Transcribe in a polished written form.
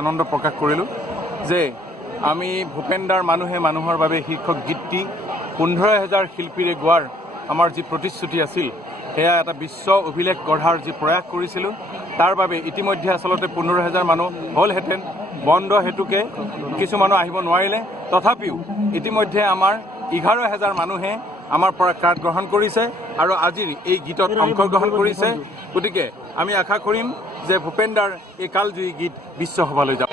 আনন্দ প্ৰকাশ কৰিলোঁ যে আমি ভূপেনদাৰ মানুহে মানুহৰ বাবে শীৰ্ষক গীতটি 15,000 শিল্পীৰে গোৱাৰ আমাৰ যি প্ৰতিশ্ৰুতি আছিল সেয়া এটা বিশ্ব অভিলেখ গঢ়াৰ যি প্ৰয়াস কৰিছিলোঁ তাৰ বাবে ইতিমধ্যে আচলতে 15,000 মানুহ হ'লহেঁতেন বন্ধ হেতুকে কিছু মানুহ আহিব নোৱাৰিলে তথাপিও ইতিমধ্যে আমাৰ 11,000 মানুহে আমাৰ পৰা কাৰ্ড গ্ৰহণ কৰিছে আৰু আজিৰ এই গীতত অংশগ্ৰহণ কৰিছে গতিকে আমি আশা কৰিম যে ভূপেনদাৰ এই কালজয়ী গীত বিশ্বসভালৈ যাব